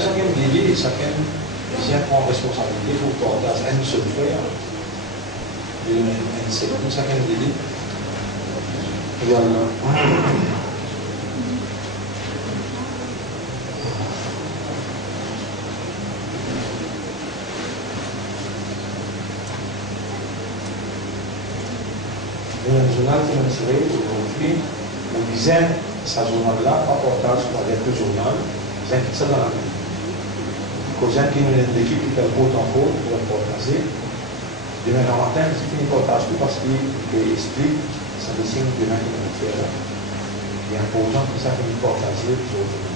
Chacun dit, chacun vient prendre responsabilité pour porter à un seul frère. Chacun dit, yalla. Dans le journal financier, aujourd'hui, on disait, ce journal-là, pas portage sur le journal, c'est ça dans la vie. Quand j'ai une équipe qui fait le pot en pot pour le portager, demain matin, c'est fini le portage tout parce qu'il explique, ça dessine demain qu'il va faire là. Il est important que ça finisse le portager aujourd'hui.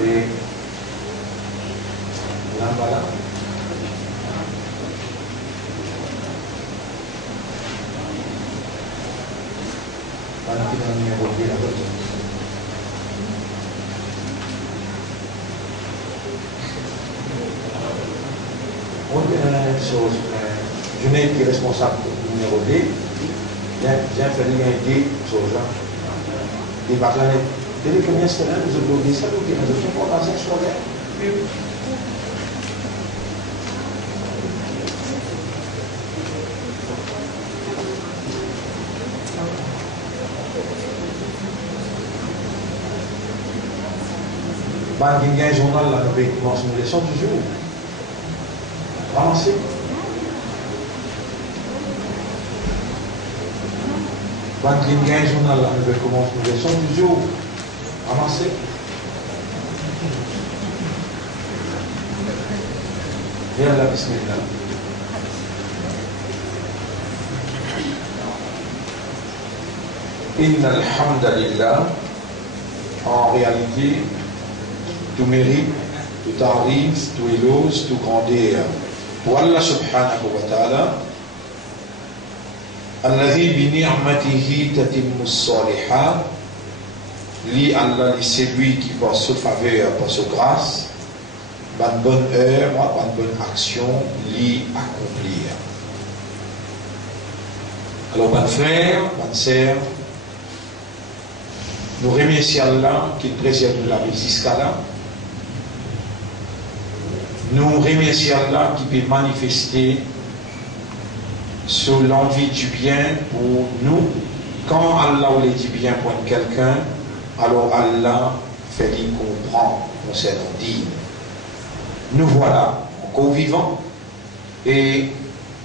Et là, voilà. Voilà qui est le numéro 2 là. Je n'ai qui est responsable du numéro D, j'ai fait une idée sur les gens. Et par là, dès le premier semaine, nous avons dit ça, nous avons fait un portage sur les. Il y a un journal là, nous commençons les leçons du jour. Avancez. Il y a un journal là, nous commençons les leçons du jour. Avancez. Viens là, bismillah. Inna alhamdulillah, en réalité, tout mérite, tout tarif, tout éloge, tout grandeur. Pour Allah subhanahu wa ta'ala, alladhi bi ni'matihi tatimmu as-salihat, li Allah, c'est lui qui par sa faveur, par sa grâce, une bonne œuvre, une bonne action, l'y accomplir. Alors, bonne frère, bonne sœur, nous remercions Allah qui préserve la vie jusqu'à là. Nous remercions Allah qui peut manifester sur l'envie du bien pour nous. Quand Allah voulait du bien pour quelqu'un, alors Allah fait-il comprendre, on s'est dit. Nous voilà encore vivants, et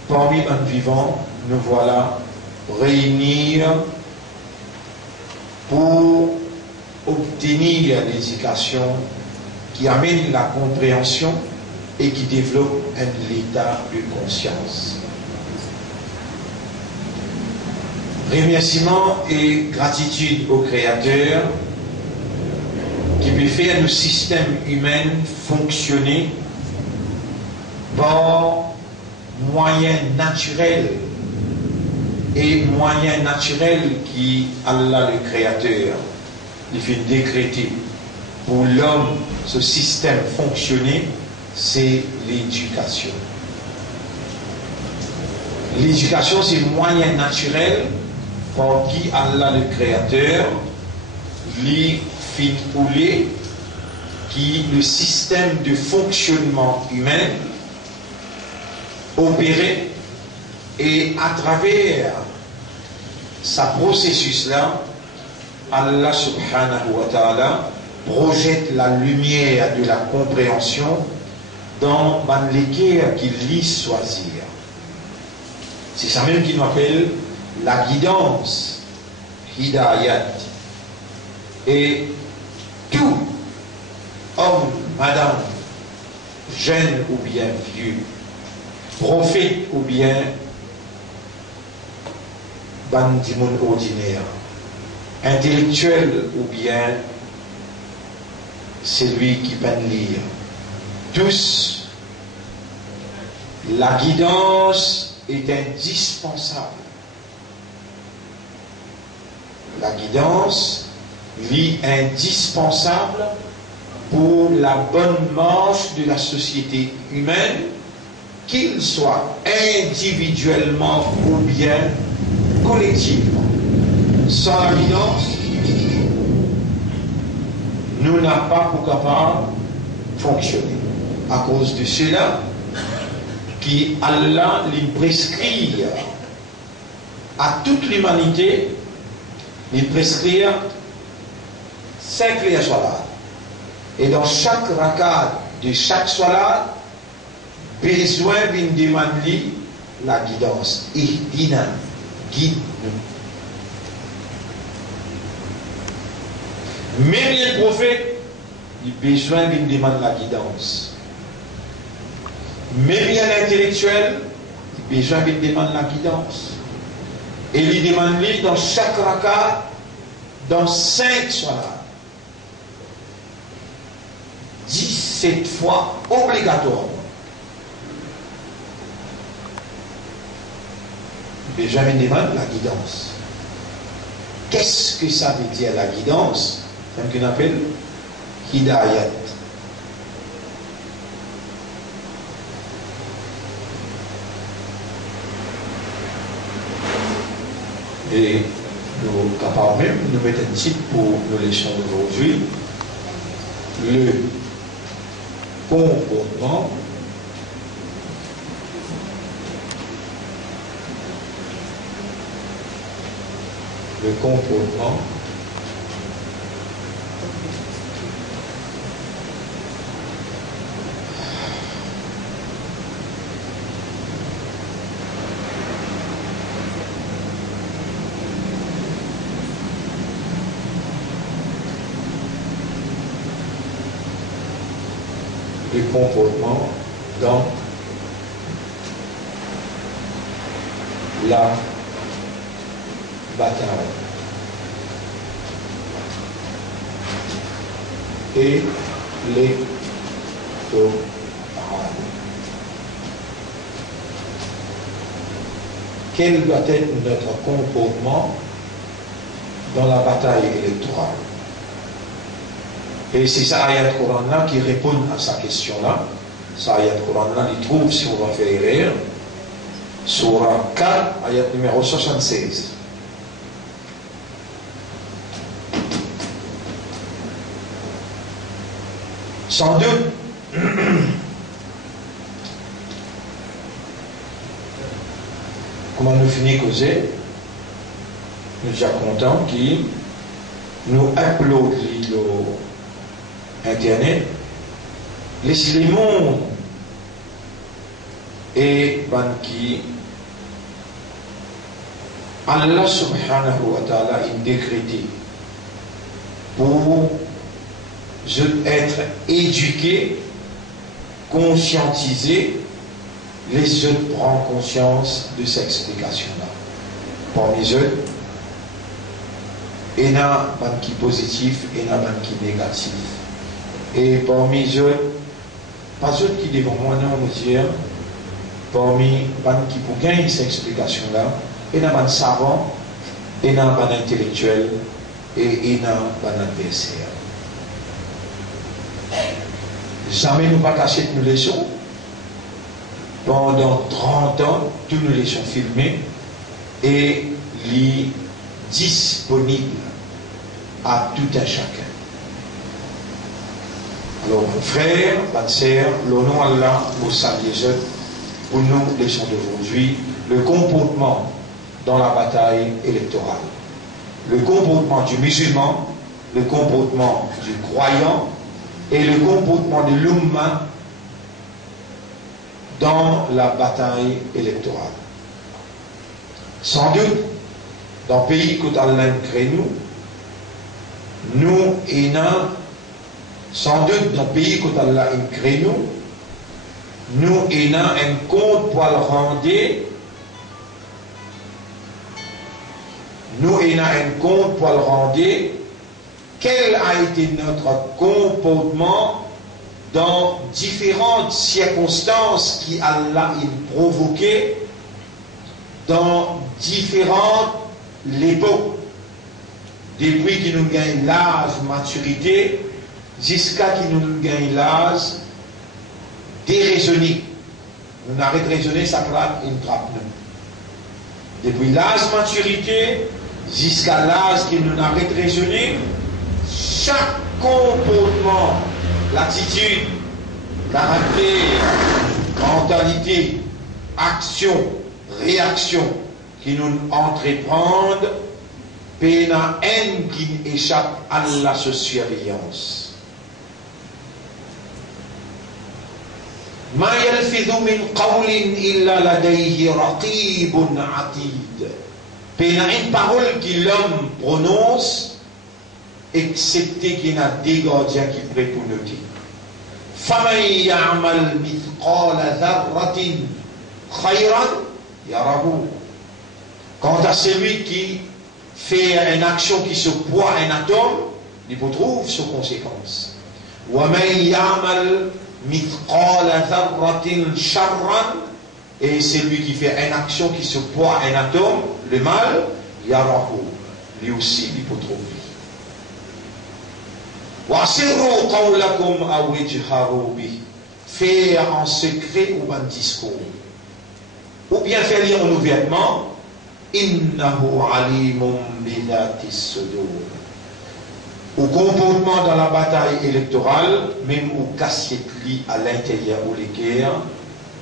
parmi un vivant, nous voilà réunis pour obtenir l'éducation qui amène la compréhension et qui développe un état de conscience. Remerciements et gratitude au Créateur qui peut faire le système humain fonctionner par moyens naturels et moyens naturels qui Allah le Créateur il fait décréter pour l'homme ce système fonctionner, c'est l'éducation. L'éducation c'est moyen naturel par qui Allah le Créateur lui fait pouler qui le système de fonctionnement humain opéré, et à travers ce processus-là, Allah subhanahu wa ta'ala projette la lumière de la compréhension dans l'équerre qu'il lit choisir. C'est ça même qu'il appelle la guidance, hidayat. Et tout homme, madame, jeune ou bien vieux, prophète ou bien bandimoun ordinaire, intellectuel ou bien celui qui peut lire, tous, la guidance est indispensable. La guidance est indispensable pour la bonne marche de la société humaine, qu'il soit individuellement ou bien collectivement. Sans la guidance, nous n'avons pas pour capable de fonctionner. À cause de cela, qui Allah lui prescrit à toute l'humanité, lui prescrit 5 prières salat. Et dans chaque rakat de chaque salat, besoin d'une demande la guidance. Ihdina, guide-nous. Même les prophètes, ils ont besoin d'une demande la guidance. Même l'intellectuel, il a besoin d'une demande la guidance. Et il demande dans chaque rakat, dans 5 salats, 17 fois obligatoirement. Il a besoin d'une demande la guidance. Qu'est-ce que ça veut dire la guidance? C'est ce qu'on appelle hidayat. Et nous capables même de mettre un titre pour nos leçons d'aujourd'hui, le comportement dans la bataille. Et les parades. Quel doit être notre comportement dans la bataille électorale? Et c'est ça ayat Coran là qui répond à sa question là. Ça ayat Coran là, il trouve si on va faire rire. Surah 4, ayat numéro 76. Sans doute, comment nous finissons causer, nous sommes contents qui nous upload Internet, les mondes et qui Allah subhanahu wa ta'ala a décrété pour être éduqués, conscientisés, les autres prennent conscience de cette explication-là. Parmi eux, il y en a qui positif, il y en a qui négatif. Et parmi eux, pas eux qui devant moi, non, me dire, parmi qui pour gagner cette explication-là, il y en a des savants, il y en a des intellectuels, et il y en a des adversaires. Jamais nous pas caché nos leçons. Pendant 30 ans, tous nos leçons filmées et les disponibles à tout un chacun. Alors, frères, sœurs, le nom Allah, vous saviez pour nous, leçons d'aujourd'hui, le comportement dans la bataille électorale. Le comportement du musulman, le comportement du croyant, et le comportement de l'umma dans la bataille électorale. Sans doute, dans le pays que Allah crée nous et sans doute dans le pays que Allah crée nous et un compte pour le rendre, nous et un compte pour le rendre. Quel a été notre comportement dans différentes circonstances qui Allah a provoquées dans différentes époques, depuis qu'il nous gagne l'âge maturité jusqu'à qu'il nous gagne l'âge déraisonné. Nous arrêtons de raisonner, ça trappe une trappe. Depuis l'âge maturité jusqu'à l'âge qu'il nous arrête de raisonner, chaque comportement, l'attitude, caractère, mentalité, action, réaction qui nous entreprennent, peine à haine qui échappe à la surveillance. Ma yalfidhu min qawlin illa ladayhi raqibun atid. Peine à une parole que l'homme prononce, excepté qu'il y a des gardiens qui prêtent pour nous dire. فَمَنْ يَعْمَلْ مِثْقَالَ ذَرَّةٍ خَيْرًا يَرَهُ. Quant à celui qui fait une action qui se poids un atome, il vous trouve ses conséquences. وَمَنْ يَعْمَلْ مِثْقَالَ ذَرَّةٍ شَرًّا. Et celui qui fait une action qui se poids un atome, le mal, يَرَهُ. Lui aussi, il vous trouve. وَأَسِرُّوا قَوْلَكُمْ أَوْ اجْهَرُوا بِهِ. Faire en secret ou en discours. Ou bien faire lire ouvertement. إِنَّهُ عَلِيمٌ بِذَاتِ الصُّدُورِ. Au comportement dans la bataille électorale, même au casse-lit à l'intérieur ou les guerres,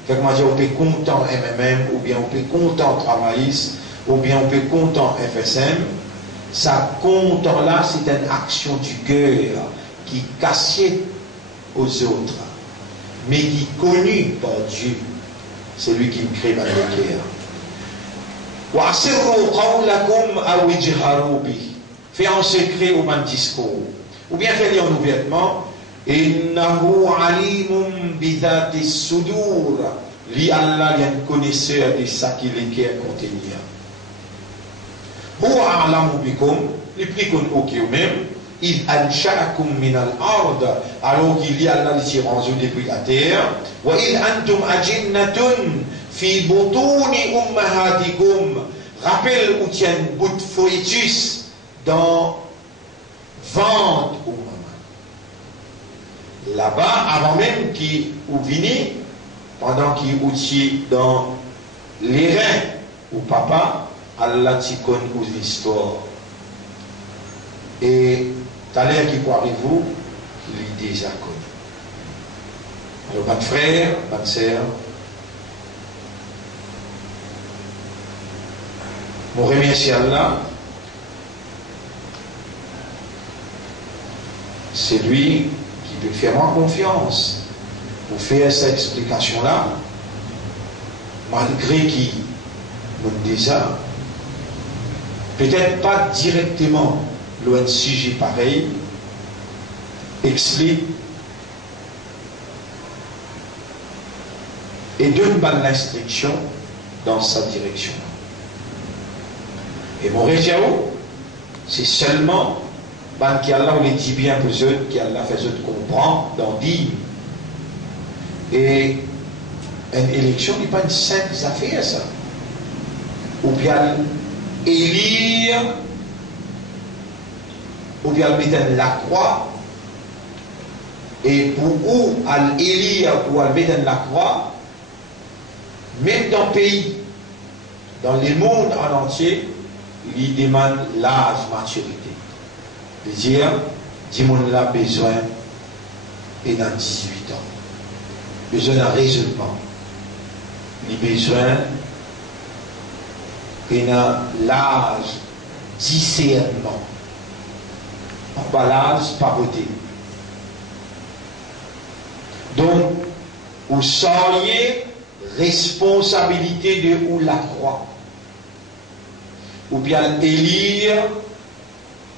fait que moi je on peut content MMM, ou bien on peut content travailliste, ou bien on peut content FSM. Ça compte là, c'est une action du cœur qui cachait aux autres, mais qui est connu par Dieu. C'est lui qui me crée dans le cœur. Fait en secret ou en discours, ou bien fait en ouvertement. Innahu alimun bidhati sudur. Li Allah est un connaisseur de ça qui les cœurs contenir. Huwa a'lamu bikum, les plus qu'on au même, il ansha'akum min al-ard, alors qu'il y a Allah les rendu depuis la terre, wa il antum ajinnatun fi butuni ummahatikum. Rappelle où tient bout fœtus dans ventre ou maman. là-bas, avant même qu'il ou vini, pendant qu'il outil dans les reins ou papa, Allah t'y connaît l'histoire. Et t'as l'air qui quoi arrive-vous, l'idée ça connaît. Alors, bonne frère, bonne sœur, je remercie Allah. C'est lui qui peut faire en confiance pour faire cette explication-là, malgré qu'il nous dit ça. Peut-être pas directement loin de sujet pareil, explique et donne pas l'instruction dans sa direction. Et mon région, c'est seulement qui Allah on les dit bien pour eux, qui Allah fait eux comprendre, d'en dire. Et une élection n'est pas une simple affaire, ça. Ou bien élire, ou bien mettre la croix, et pour où à élire ou à mettre la croix, même dans le pays, dans le monde en entier, il demande l'âge maturité. C'est-à-dire, Dimon a besoin et dans 18 ans. Besoin d'un raisonnement. Il a besoin et dans l'âge discernement. Pas l'âge, pas beauté. Donc, vous seriez responsabilité de où la croix. Ou bien élire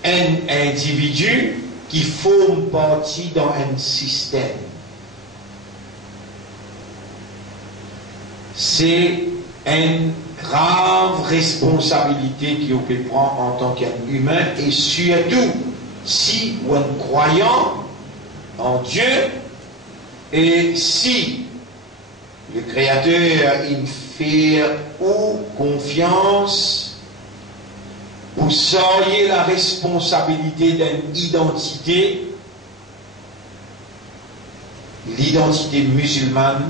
un individu qui forme partie dans un système. C'est une grave responsabilité qu'on peut prendre en tant qu'humain, et surtout si on est croyant en Dieu et si le Créateur il fait ou confiance. Vous seriez la responsabilité d'une identité, l'identité musulmane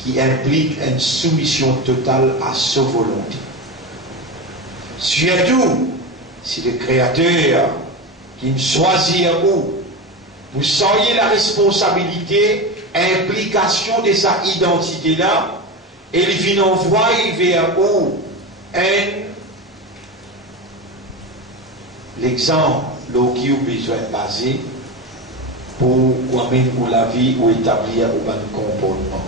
qui implique une soumission totale à sa volonté. Surtout, si le Créateur qui nous choisit où, vous seriez la responsabilité, implication de sa identité-là, et il vient envoyer vers où l'exemple qui a besoin de baser pour amener pour la vie ou établir un bon comportement.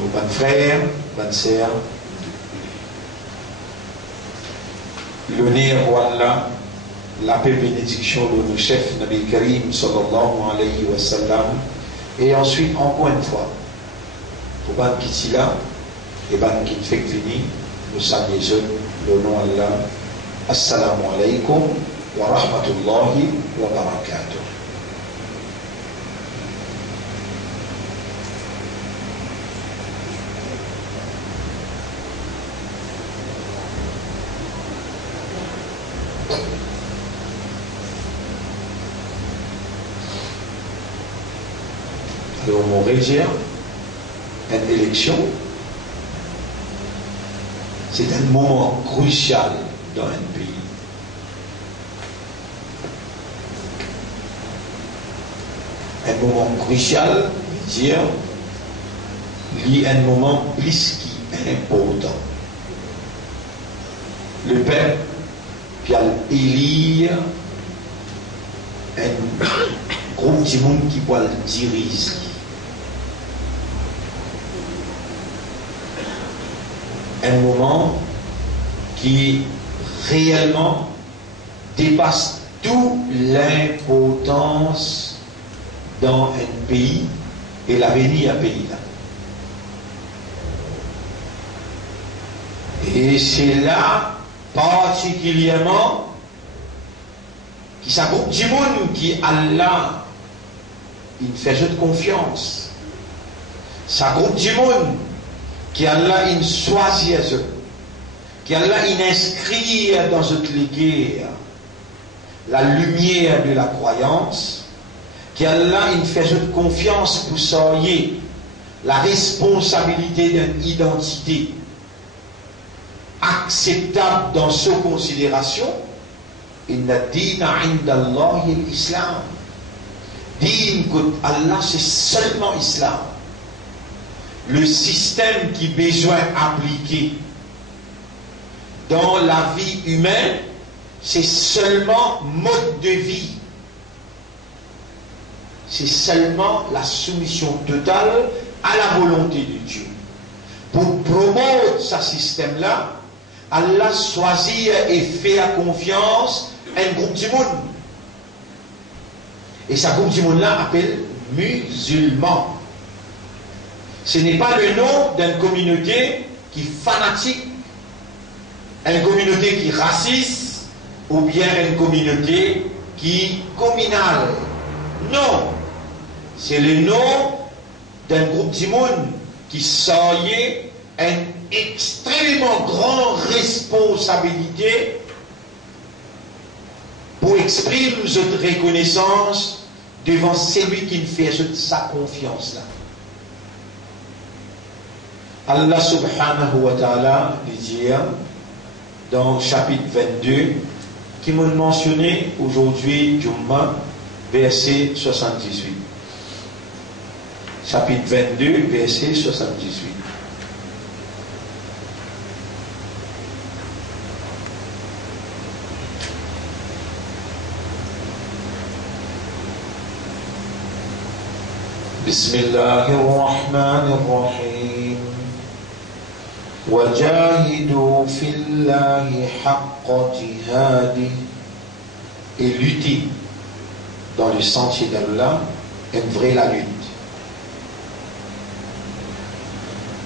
Nos bons frères, bonnes sœurs, l'honneur voilà la paix bénédiction de nos chefs Nabi Karim sallallahu alayhi wa sallam, et ensuite encore une fois pour ban qui là et ban qui fait venir nous saluons le nom Allah. Assalamu alaikum wa rahmatullahi wa barakatuh. Alors, mon régien, une élection, c'est un moment crucial dans un pays. Un moment crucial, dire, il y a un moment plus important. Le peuple qui a élire un groupe de monde qui va le diriger. Un moment qui réellement dépasse toute l'importance dans un pays et l'avenir à pays là. Et c'est là particulièrement qui s'agroupe du monde qui Allah il fait jeu de confiance. Ça groupe du monde qui Allah il choisit eux, qui Allah il inscrit dans cette guerre, la lumière de la croyance, qu'Allah il fait confiance pour soyez la responsabilité d'une identité acceptable dans ses considérations. Inna dina inda Allahi l'islam. Din que Allah c'est seulement islam. Le système qui besoin appliqué dans la vie humaine, c'est seulement mode de vie. C'est seulement la soumission totale à la volonté de Dieu. Pour promouvoir ce système-là, Allah choisit et fait à confiance un groupe du monde. Et ce groupe du monde-là appelle musulmans. Ce n'est pas le nom d'une communauté qui est fanatique, une communauté qui est raciste, ou bien une communauté qui est communale. Non. C'est le nom d'un groupe du monde qui soyait une extrêmement grande responsabilité pour exprimer notre reconnaissance devant celui qui nous fait sa confiance là. Allah subhanahu wa ta'ala dit dans chapitre 22 qui m'a mentionné aujourd'hui Jumma verset 78. Chapitre 22 verset 78. Bismillahirrahmanirrahim. وَجَاهِدُوا فِي اللَّهِ حَقَّ جِهَادِهِ. Et lutter dans le sentier d'Allah, une vraie la lutte.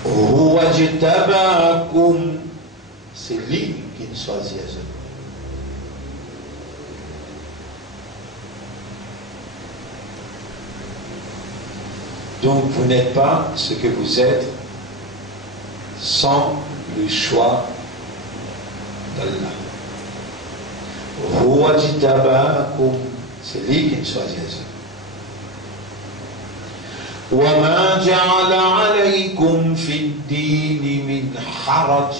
هُوَ اجْتَبَاكُمْ. C'est lui qui nous choisit. Donc vous n'êtes pas ce que vous êtes sans le choix d'Allah. C'est lui qui nous choisit. وَمَا جَعَلَ عَلَيْكُمْ فِي الدِّينِ مِنْ حَرَجٍ.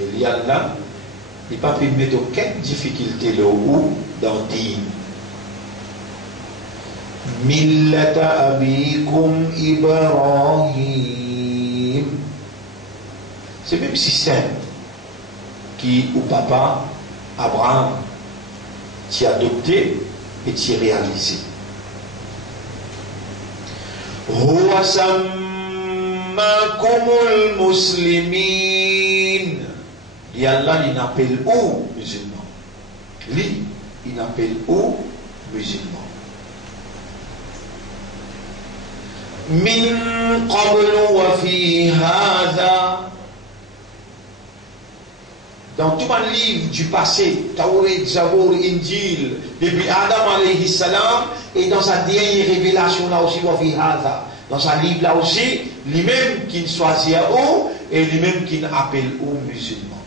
Et Allah, il n'a pas pu mettre aucune difficulté là où dans le din. مِلَّةَ أَبِيكُمْ إِبْرَاهِيمَ. C'est le même système qui, au papa, Abraham, t'y adopté et t'y réalisé. هُوَ سَمَّاكُمُ الْمُسْلِمِينَ. Et Allah, il appelle aux musulmans. Lui, il appelle aux musulmans. مِنْ قَبْلُ وَفِي هَذَا. Dans tout un livre du passé, Tawrat, Zabour, Injil, depuis Adam alayhi salam, et dans sa dernière révélation là aussi, Wafi Hada, dans sa livre là aussi, lui-même qui choisit à eux, et lui-même qui appelle aux musulmans.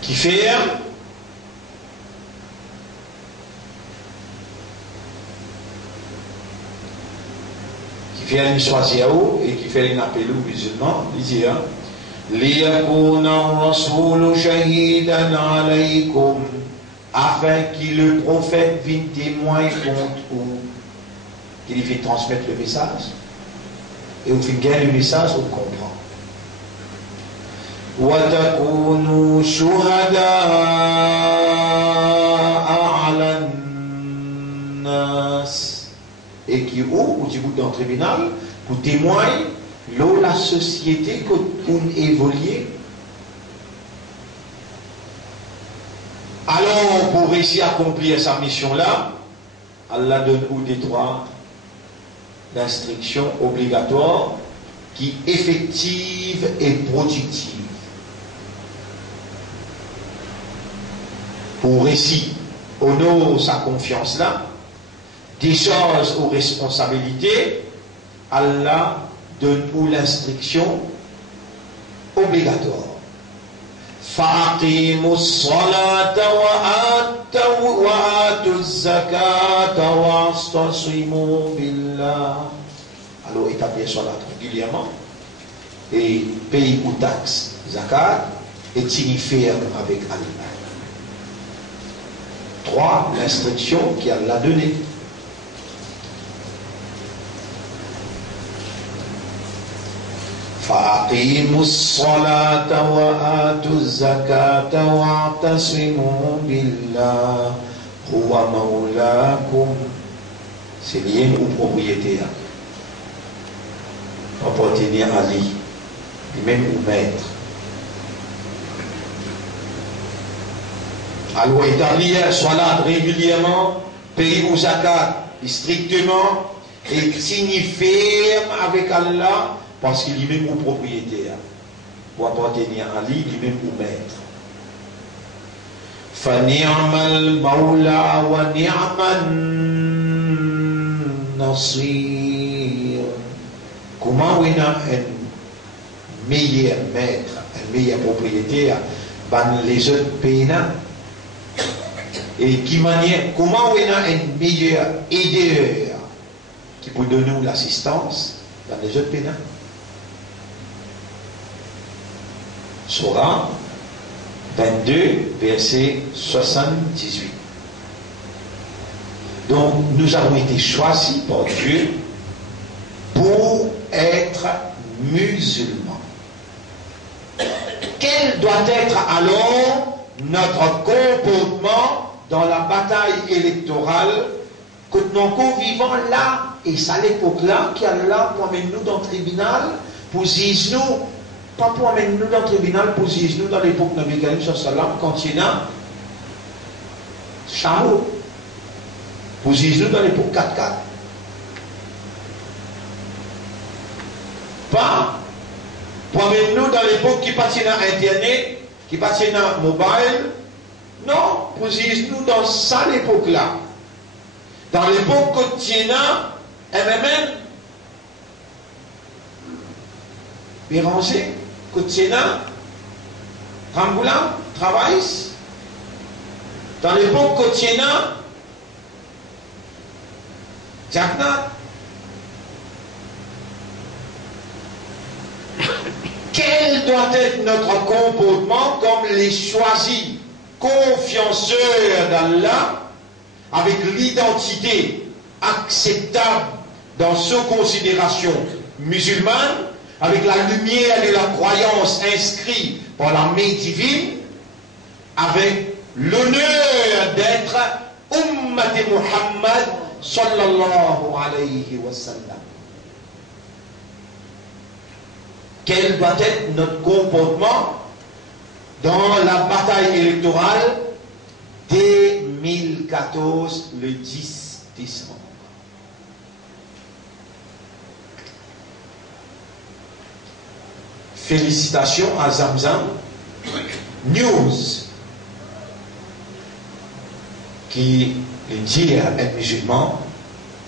Qui fait un choisir à eux et qui fait un appel aux musulmans, il dit لِيَكُونَ الرَّسُولُ شَهِيدًا عَلَيْكُمْ, afin que le prophète vienne témoigner contre vous, qu'il fait transmettre le message, et vous faites gagner le message, vous comprend. وَتَكُونُوا شُهَدَاءَ عَلَى النَّاسِ, et qui au bout d'un tribunal, vous témoigne la société que vous évoluez. Alors, pour réussir à accomplir sa mission-là, Allah donne aux des trois d'instructions obligatoires qui effectives et productives. Pour réussir, honorer sa confiance-là, des choses aux responsabilités, Allah donne pour l'instruction obligatoire. فَأَقِيمُوا الصَّلَاةَ وَآتُوا الزَّكَاةَ وَاعْتَصِمُوا بِاللَّهِ. Alors établir salat régulièrement et payer ou taxe zakat et signifier avec Allah. 3. L'instruction qu'Allah a donnée. فَأَقِيمُوا الصَّلَاةَ وَآتُوا الزَّكَاةَ وَاعْتَصِمُوا بِاللَّهِ هُوَ مَوْلَاكُمْ. C'est lié au propriétaire. Appartenir à lui, lui-même au maître. Alors établir salat régulièrement, payer au zakat strictement et signifier avec Allah. Parce qu'il est même au propriétaire, pour appartenir à lui, lui-même au maître. فَنِعْمَ الْمَوْلَى وَنِعْمَ النَّصِيرُ. Comment on a un meilleur maître, un meilleur propriétaire, dans les autres pays, et qui manière, comment on a un meilleur aideur qui peut donner l'assistance dans les autres pays. Surah 22, verset 78. Donc, nous avons été choisis par Dieu pour être musulmans. Quel doit être alors notre comportement dans la bataille électorale que nous vivons là, et c'est à l'époque-là qu'Allah promène nous dans le tribunal pour dire nous. Pas pour amener nous dans le tribunal pour dire nous dans l'époque de Nabi Karim sallam quand il y a chameau pour dire nous dans l'époque 4-4 pas pour amener nous dans l'époque qui passe dans internet qui passe dans mobile non pour dire nous dans ça l'époque là dans l'époque quotidienne MMM Béranger Koutiena, Ramboulan, travaille. Dans l'époque Koutiena, Jacna. Quel doit être notre comportement comme les choisis confianceurs d'Allah avec l'identité acceptable dans ce considération musulmane avec la lumière de la croyance inscrite par la main divine, avec l'honneur d'être Ummat Muhammad sallallahu alayhi wa sallam. Quel doit être notre comportement dans la bataille électorale dès 2014, le 10 décembre? Félicitations à Zamzam News qui dit à un musulman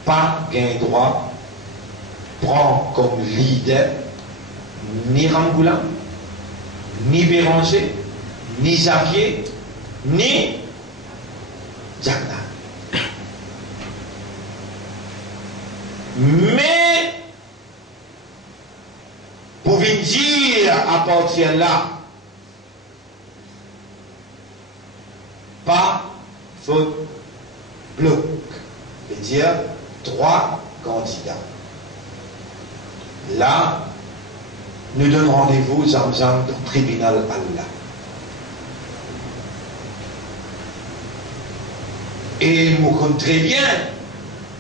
pas gain droit prend comme leader ni Rangoulan, ni Béranger, ni Xavier, ni Jacna. Mais pour venir dire à partir là, pas vote bloc, c'est-à-dire 3 candidats. Là, nous donnons rendez-vous Zamzam dans le tribunal Allah. Et nous comptons très bien,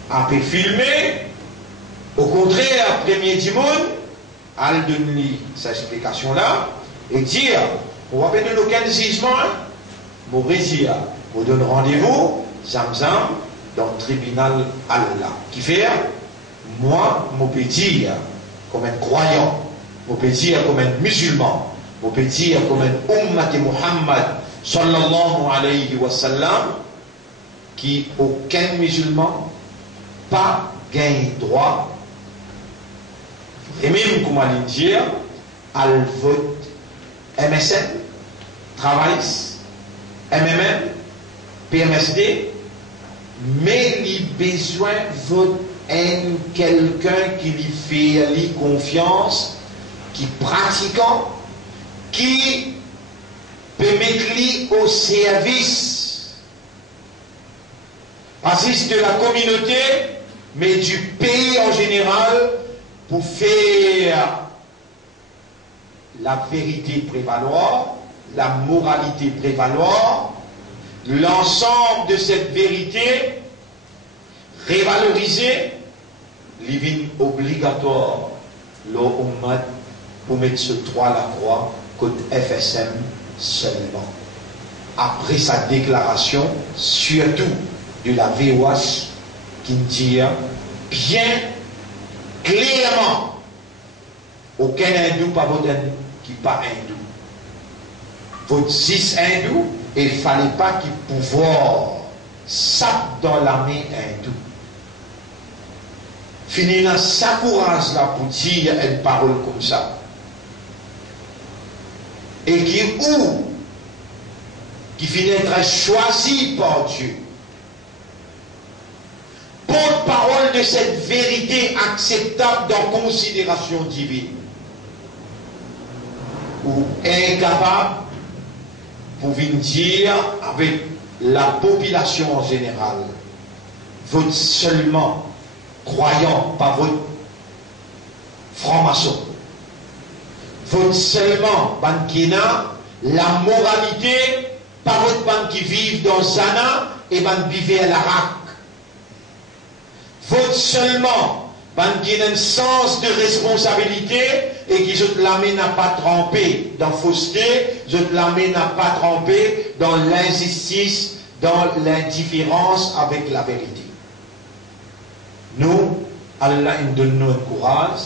après filmer, au contraire, premier du monde, à donner cette explication-là, et dire, on va faire de aucun jugement, mon résia, on donne rendez-vous, Zamzam, dans le tribunal Allah. Qui fait, moi, mon petit, comme un croyant, mon petit, comme un musulman, mon petit, comme un ummat Muhammad, sallallahu alayhi wa sallam, qui aucun musulman, pas gagne droit, et même, comme on dit, à le vote MSN, Travais, MMM, PMSD, mais il a besoin de quelqu'un qui lui fait confiance, qui pratiquant, qui peut mettre lui au service, pas juste de la communauté, mais du pays en général, pour faire la vérité prévaloir, la moralité prévaloir, l'ensemble de cette vérité révalorisée, living obligatoire, pour mettre ce droit à la croix, code FSM seulement. Après sa déclaration, surtout de la VOH, qui dit bien clairement, aucun hindou, pas votre qui pas hindou. Votre 6 hindou, il ne fallait pas qu'il pouvoir sape dans la main hindoue. Fini dans sa courage là pour dire une parole comme ça. Et qui finit d'être choisi par Dieu. Porte-parole de cette vérité acceptable dans considération divine. Ou incapable pour venir dire avec la population en général, votre seulement croyant, pas votre franc-maçon, votre seulement banquina, la moralité, pas votre banque qui vivent dans Zana et banque vivent à l'Arak. Votre seulement banque un sens de responsabilité et qui je l'amène à pas tremper dans fausseté, je l'amène à pas tremper dans l'injustice, dans l'indifférence avec la vérité. Nous, Allah nous donne nous un courage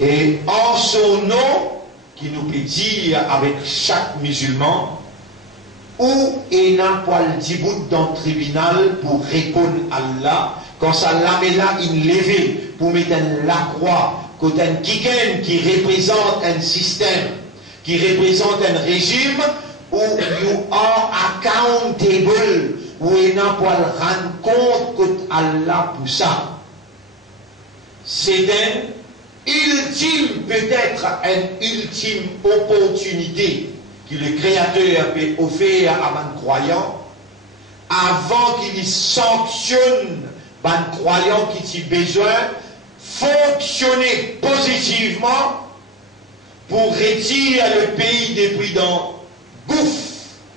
et en son nom qui nous peut dire avec chaque musulman où est un poil dibout dans le tribunal pour répondre à Allah quand ça l'amène là il levé pour mettre la croix quand un kiken qui représente un système qui représente un régime où you are accountable où il n'a pas rendre compte que Allah pour ça. C'est un ultime, peut-être une ultime opportunité que le Créateur peut offrir à un croyant avant qu'il sanctionne un croyant qui a besoin fonctionner positivement pour retirer le pays depuis dans le gouffre,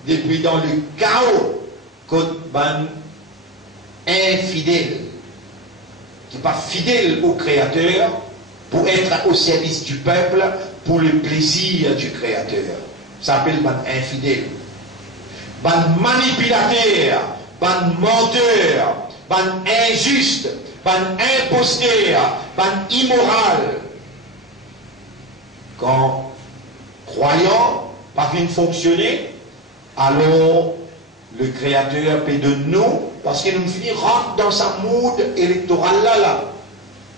depuis dans le chaos, contre un infidèle, qui n'est pas fidèle au Créateur, pour être au service du peuple, pour le plaisir du Créateur. Ça s'appelle un infidèle. Un manipulateur, un menteur, un injuste, un imposteur, un immoral. Quand croyant pas bien fonctionner, alors le Créateur peut de nous, parce qu'il nous finit rentre dans sa mode électorale là.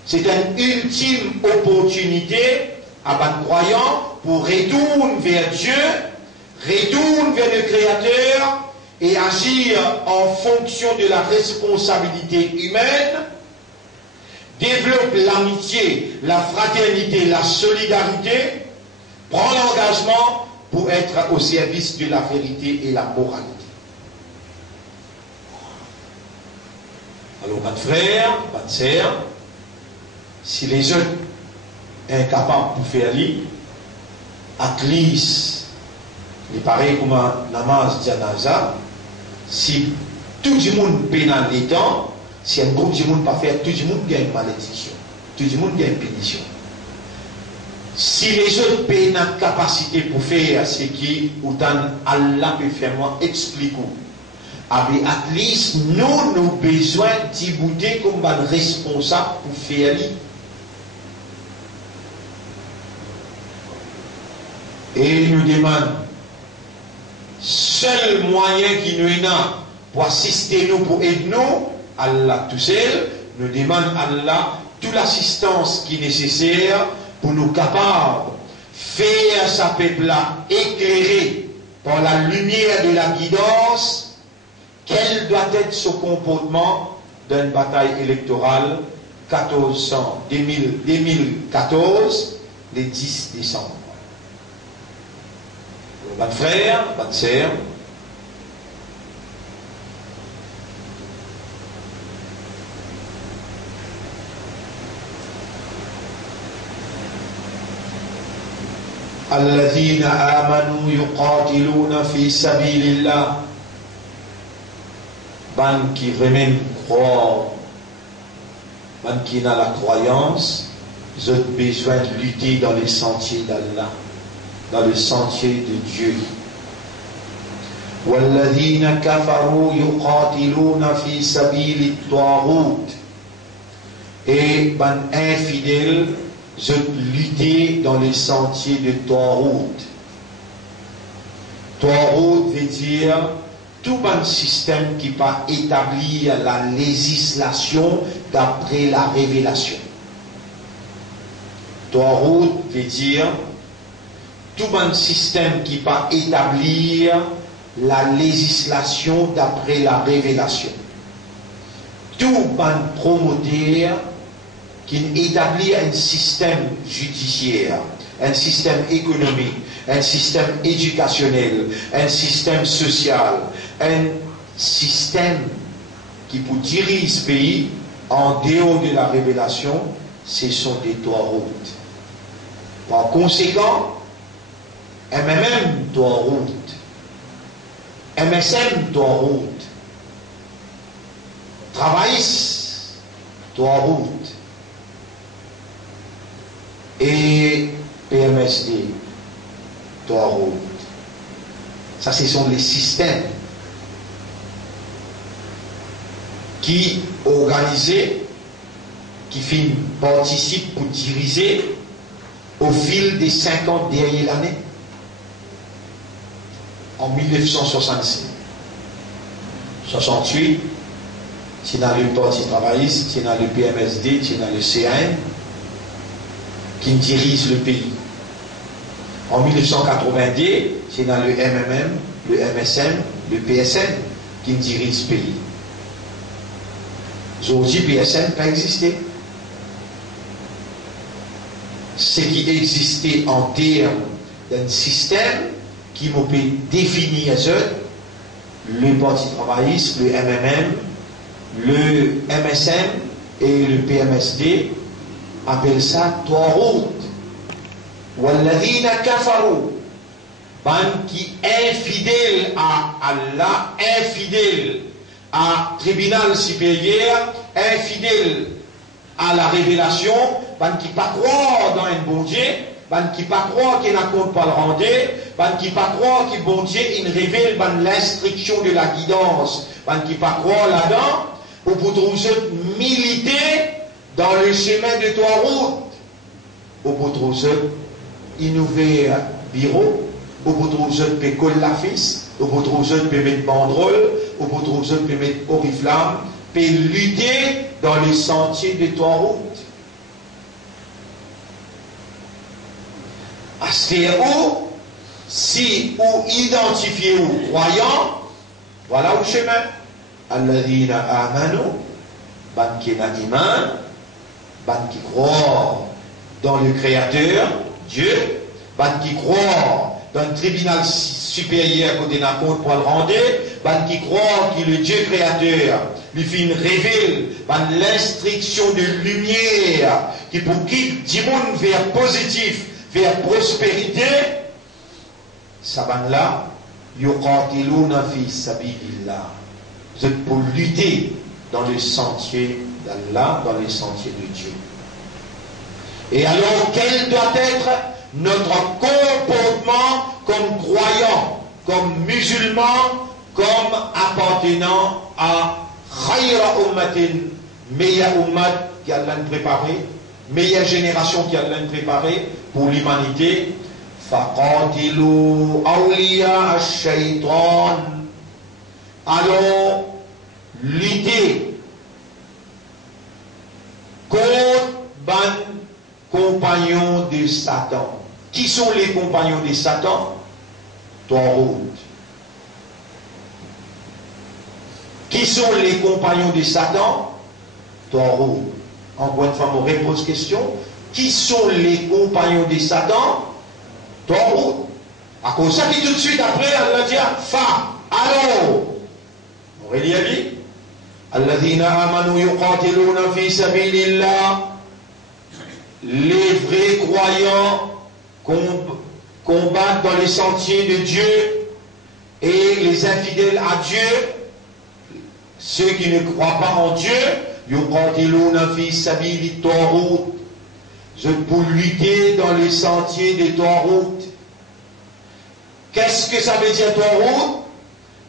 C'est une ultime opportunité à un croyant pour retourner vers Dieu, retourner vers le Créateur et agir en fonction de la responsabilité humaine, développe l'amitié, la fraternité, la solidarité, prend l'engagement pour être au service de la vérité et la moralité. Alors, votre frère, votre sœur, si les autres sont incapables de faire lui, at least, il paraît comme un namaz janaza, si tout le monde pénal les temps, si un groupe de monde pas faire, tout le monde gagne une malédiction, tout le monde gagne une pénition. Si les autres pays n'ont pas capacité pour faire ce qui, autant Allah peut faire, moi, explique-nous. Avec at least, nous avons besoin d'y bouter comme un responsable pour faire. Et il nous demande, seul moyen qui nous est là pour assister nous, pour aider nous, Allah tout seul, nous demande Allah toute l'assistance qui est nécessaire pour nous capables faire sa peuple-là éclairé par la lumière de la guidance, quel doit être ce comportement d'une bataille électorale 2014, le 10 décembre. Votre frère, votre sœur, الذين آمنوا يقاتلون في سبيل الله. Ban qui vraiment croient, ban qui n'a la croyance, ils ont besoin de lutter dans les sentiers d'Allah, dans le sentier de Dieu. والذين كفروا يقاتلون في سبيل الطاغوت. Et ban infidèles, je lutter dans les sentiers de Taout. Taout veut dire tout un système qui va établir la législation d'après la révélation. Taout veut dire tout un système qui va établir la législation d'après la révélation. Tout un promoteur qui établit un système judiciaire, un système économique, un système éducationnel, un système social, un système qui vous dirige ce pays en dehors de la révélation, ce sont des Taout. Par conséquent, MMM Taout, MSM Taout, travailliste Taout, et PMSD, Taout. Ça, ce sont les systèmes qui organisés, qui participent pour diriger au fil des 50 dernières années. En 1966, 68, c'est dans le Parti travailliste, c'est dans le PMSD, c'est dans le CAN, qui dirige le pays. En 1982, c'est dans le MMM, le MSM, le PSN qui dirige le pays. Aujourd'hui, PSN n'a pas existé. Ce qui existait en termes d'un système qui m'a pu définir le Parti travailliste, le MMM, le MSM et le PMSD, appelle ça Taout. Walladhina kafaru, ban qui infidèle à Allah, infidèle à tribunal supérieur, infidèle à la révélation, ban qui pas croire dans un bon Dieu, ban qui pas croire qu'il n'a compte pas le rendre, ban qui pas croire que bon Dieu il révèle ban l'instruction de la guidance, ban qui pas croire là-dedans, ou pour trouver militer dans le chemin de Taout, au bout de innover bureau, au bout de coller la fils, au bout de mettre banderole, au bout de mettre oriflamme, peut lutter dans les sentiers de Taout. À ce où, si ou identifier ou croyant, voilà le chemin. Alladhina amanu, ban qui n'a iman, ban qui croit dans le Créateur, Dieu, ban qui croit dans le tribunal supérieur côté n'a compte pour le rendre, ban qui croit que le Dieu créateur lui fait une révèle, ban l'instruction de lumière qui pour guider du monde vers positif, vers prospérité, ça ban là, yuqatiluna fi sabilillah. Vous êtes pour lutter dans le sentier d'Allah, dans les sentiers de Dieu. Et alors, quel doit être notre comportement comme croyant, comme musulman, comme appartenant à Khayra Ummatin, meilleure ummat qui a l'un préparé, meilleure génération qui a l'un préparé pour l'humanité. Faqatilu awliya ash-shaytan. Alors, lutter contre ban compagnon de Satan. Qui sont les compagnons de Satan? Tarout. Qui sont les compagnons de Satan? Tarout. Encore une fois, je repose question. Qui sont les compagnons de Satan? Tarout. À cause ça dit tout de suite après, Allah dit fa. Alors, Aurélie a dit Alladhina amanu yuqatiluna fi sabilillah. Les vrais croyants combattent dans les sentiers de Dieu, et les infidèles à Dieu, ceux qui ne croient pas en Dieu, yuqatiluna fi sabili tarout, pour lutter dans les sentiers des tarout. Qu'est-ce que ça veut dire tarout?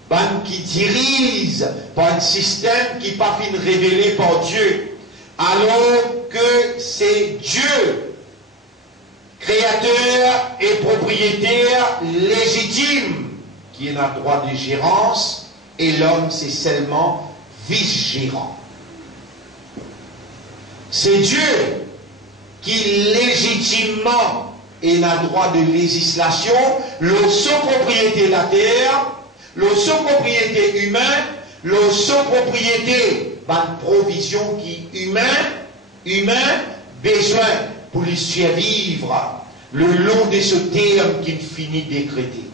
Ben, qui dirige par un système qui n'est pas fin révélé par Dieu, alors que c'est Dieu, créateur et propriétaire légitime, qui a le droit de gérance, et l'homme c'est seulement vice-gérant. C'est Dieu qui légitimement a le droit de législation, le sous propriété de la terre, le sous propriété humain, le sous propriété de provision qui humain besoin pour lui survivre le long de ce terme qu'il finit décréter.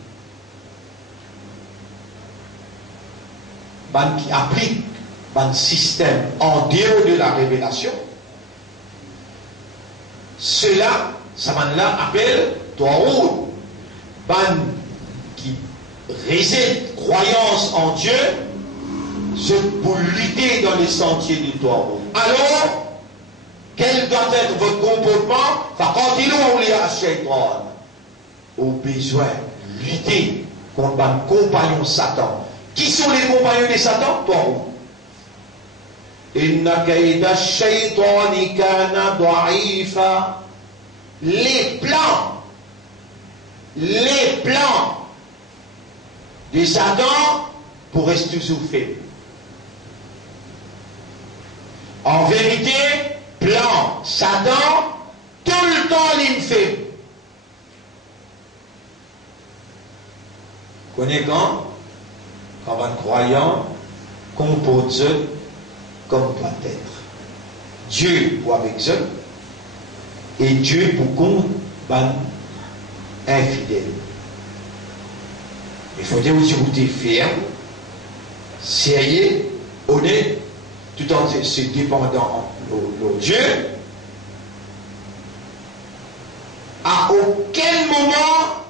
Qui applique un système en dehors de la révélation, cela, ça là appelle Tarout. Qui réside croyance en Dieu, c'est pour lutter dans les sentiers du Tarout. Alors, quel doit être votre comportement? Au besoin de lutter contre un compagnon Satan. Qui sont les compagnons de Satan? Tarout. Inna kaida shaytani kana da'ifa. Les plans de Satan pourraient toujours faibles. En vérité, plan Satan, tout le temps il fait. Connais quand un croyant compose comme doit être. Dieu pour avec eux, et Dieu pour compte infidèle. Il faut dire aussi vous êtes ferme, sérieux, honnête, tout en se dépendant de Dieu. À aucun moment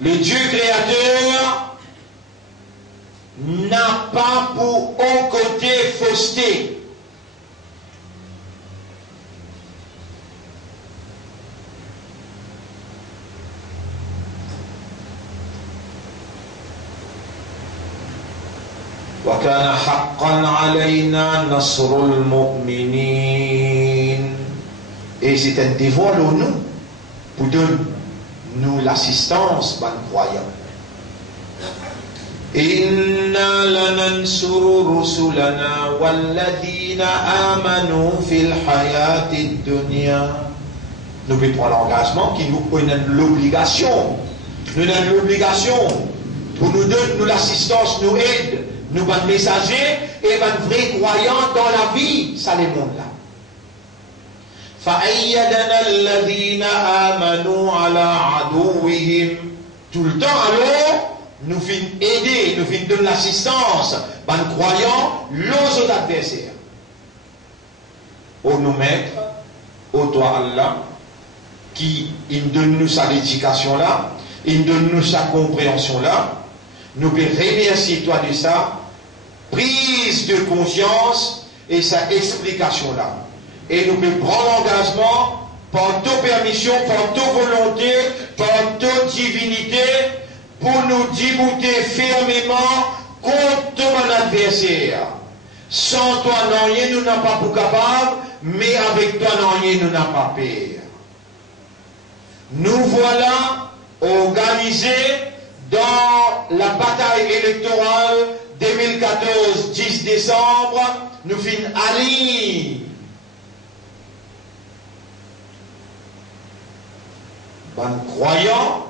le Dieu créateur n'a pas pour un côté fausseté. وَكَانَ حَقًّا عَلَيْنَا نَصْرُ الْمُؤْمِنِينَ. Et c'est un devoir au nous pour donner nous l'assistance aux croyants. إِنَّا لَنَنْصُرُ رُسُلَنَا وَالَّذِينَ آمَنُوا فِي الْحَيَاةِ الدُّنْيَا. Nous prenons l'engagement qui nous donne l'obligation. Nous donne l'obligation pour nous donner nous l'assistance, nous aide. Nous sommes messagers et nous vrais croyants dans la vie, ça les montre là. فَأَيَّدَنَا الَّذِينَ آمَنُوا عَلَىٰ عَدُوِّهِمْ. Tout le temps alors, nous finissons aider, nous finissons donner l'assistance, nous croyants, aux autres adversaires. Au nous maître, au toi Allah, qui il donne nous sa éducation là, il donne nous sa compréhension là, nous pouvons remercier toi de ça, prise de conscience et sa explication là. Et nous pouvons prendre l'engagement par toute permission, par toute volonté, par toute divinité, pour nous débouter fermement contre ton adversaire. Sans toi, non, rien nous n'a pas pour capable, mais avec toi, non, rien nous n'a pas peur. Nous voilà organisés dans la bataille électorale 2014, 10 décembre, nous finissons Ali. un croyant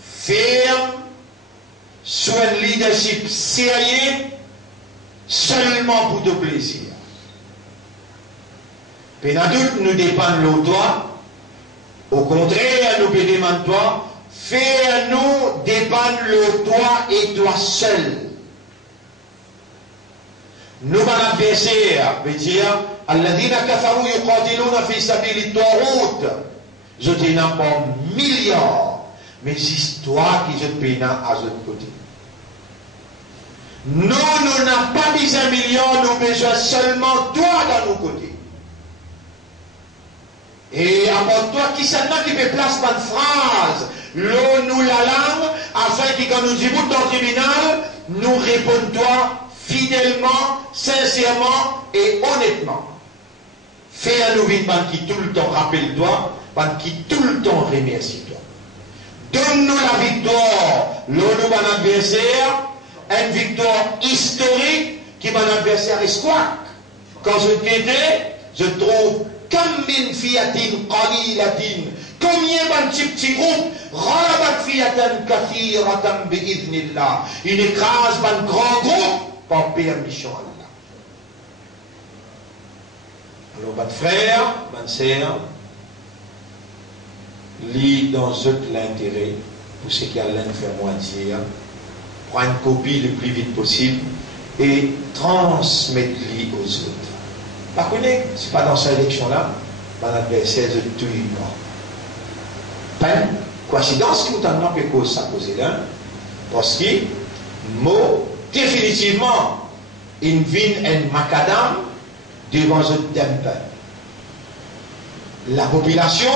ferme sur un leadership sérieux seulement pour de plaisir. Pénadoute nous dépend de toi. Au contraire, nous demandons toi, fais-nous dépendre de toi et toi seul. Nous, mon adversaire, veut dire, Alladina kafaru yuqatiluna fi sabili at-taghut. Je te n'en pas milliards, mais c'est toi qui je te peine à l'autre côté. Nous n'avons pas besoin de millions, nous besoin seulement toi dans nos côtés. Et apporte toi qui seulement qui peut placer une phrase, l'eau nous la langue, afin que quand nous disons dans le tribunal, nous répondons toi fidèlement, sincèrement et honnêtement. Fais un nouveau qui tout le temps rappelle-toi, qui tout le temps remercie-toi. Donne-nous la victoire, l'eau nous mon adversaire, une victoire historique qui mon adversaire est squac. Quand je t'aidais, je trouve comme min fiatin qalilatin, combien de petits groupes, ralabat fiatan kathiratan bi'idhnillah, il écrase un grand groupe par permission Allah. Alors, mon frère, ma sœur, lis dans l'intérêt, pour ce qui a l'un fait moi dire, prends une copie le plus vite possible et transmets-le aux autres. Par contre, ce n'est pas dans cette élection-là, mon adversaire de tout le monde. Pas une coïncidence qui vous a demandé cause ça cause là, parce que, mot, définitivement, il vient un macadam devant ce temple. La population,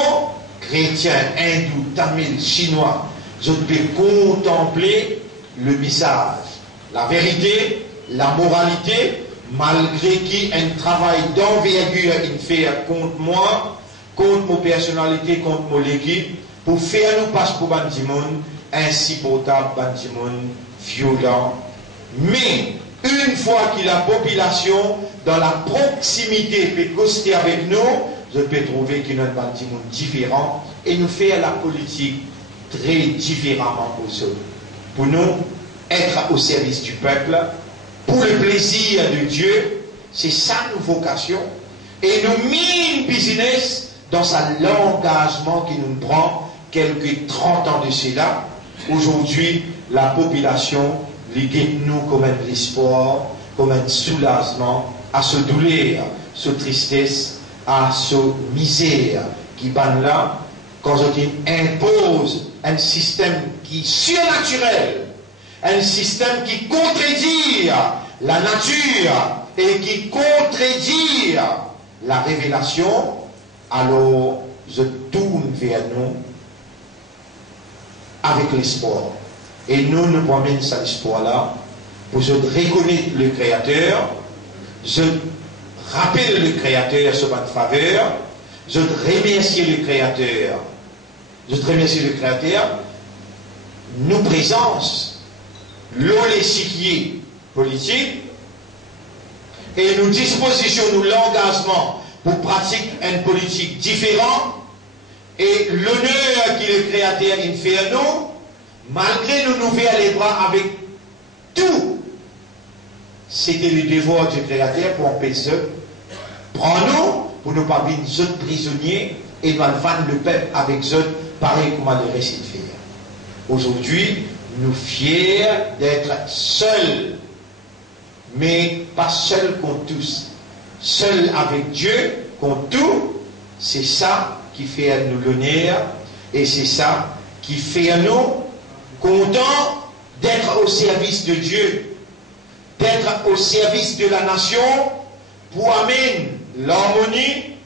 chrétienne, hindou, tamil, chinois, je peux contempler le message, la vérité, la moralité, malgré qui un travail d'envergure il fait contre moi, contre mon personnalité, contre mon équipe, pour faire nous passer pour Bandimoun, insupportable Bandimoun, violent. Mais, une fois que la population, dans la proximité, peut coster avec nous, je peux trouver qu'il y a un Bandimoun différent et nous faire la politique très différemment aux autres. Pour nous, être au service du peuple, pour le plaisir de Dieu, c'est ça nos vocations. Et nous mine business dans l'engagement qui nous prend quelques 30 ans de cela. Aujourd'hui, la population ligue nous comme un espoir, comme un soulagement à ce douleur, ce tristesse, à ce misère qui ban là, quand on impose un système qui est surnaturel, un système qui contredit la nature et qui contredit la révélation, alors je tourne vers nous avec l'espoir. Et nous nous promènons cet espoir-là pour je reconnaître le Créateur, je rappelle le Créateur sur votre faveur, je remercie le Créateur, nous présence l'échiquier politique et nous dispositions nous l'engagement pour pratiquer une politique différente et l'honneur que le Créateur fait à nous, malgré nous ouvrir les bras avec tout, c'était le devoir du Créateur pour empêcher, prends-nous pour ne pas venir autres prisonniers et nous vendre le peuple avec eux, pareil comme le récit de faire. Aujourd'hui, nous fiers d'être seuls, mais pas seuls contre tous, seuls avec Dieu contre tout. C'est ça qui fait à nous l'honneur et c'est ça qui fait à nous contents d'être au service de Dieu, d'être au service de la nation pour amener l'harmonie,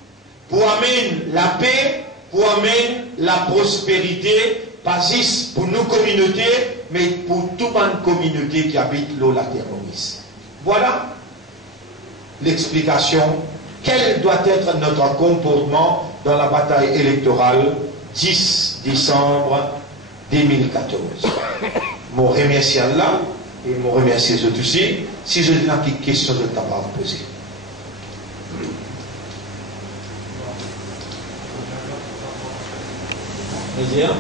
pour amener la paix, pour amener la prospérité, pas juste pour nos communautés, mais pour toute une communauté qui habite l'Olaterroris. Voilà l'explication. Quel doit être notre comportement dans la bataille électorale 10 décembre 2014. Je remercie Allah et je remercie les autres aussi. Si je n'ai qu'une question de t'avoir posée. Je veux dire,